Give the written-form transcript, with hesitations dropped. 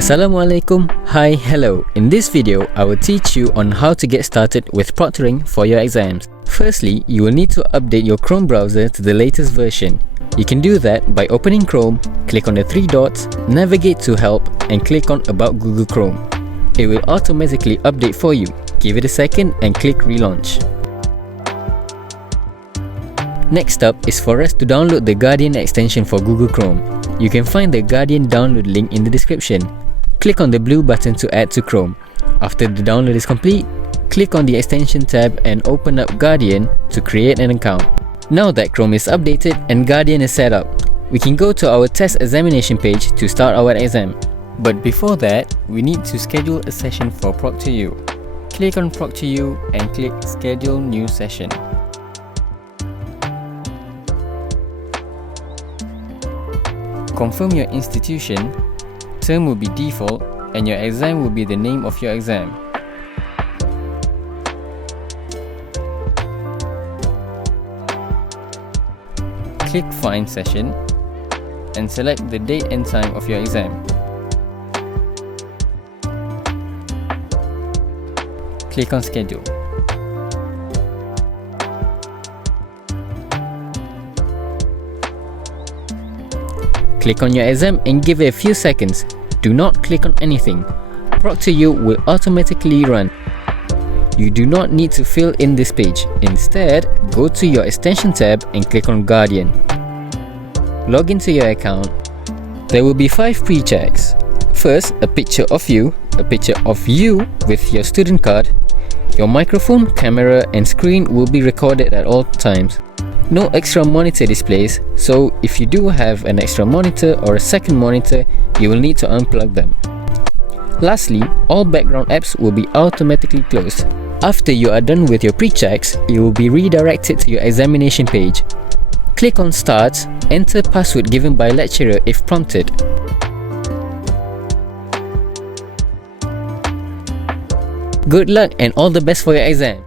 Assalamualaikum, hi, hello. In this video, I will teach you on how to get started with proctoring for your exams. Firstly, you will need to update your Chrome browser to the latest version. You can do that by opening Chrome, click on the three dots, navigate to Help and click on About Google Chrome. It will automatically update for you. Give it a second and click Relaunch. Next up is for us to download the Guardian extension for Google Chrome. You can find the Guardian download link in the description. Click on the blue button to add to Chrome. After the download is complete, click on the extension tab and open up Guardian to create an account. Now that Chrome is updated and Guardian is set up, we can go to our test examination page to start our exam. But before that, we need to schedule a session for ProctorU. Click on ProctorU and click Schedule New Session. Confirm your institution, term will be default, and your exam will be the name of your exam. Click Find Session and select the date and time of your exam. Click on Schedule. Click on your exam and give it a few seconds. Do not click on anything. ProctorU will automatically run. You do not need to fill in this page. Instead, go to your extension tab and click on Guardian. Log into your account. There will be 5 pre-checks. First, a picture of you with your student card. Your microphone, camera and screen will be recorded at all times. No extra monitor displays, so if you do have an extra monitor or a second monitor, you will need to unplug them. Lastly, all background apps will be automatically closed. After you are done with your pre-checks, you will be redirected to your examination page. Click on Start, enter password given by lecturer if prompted. Good luck and all the best for your exam!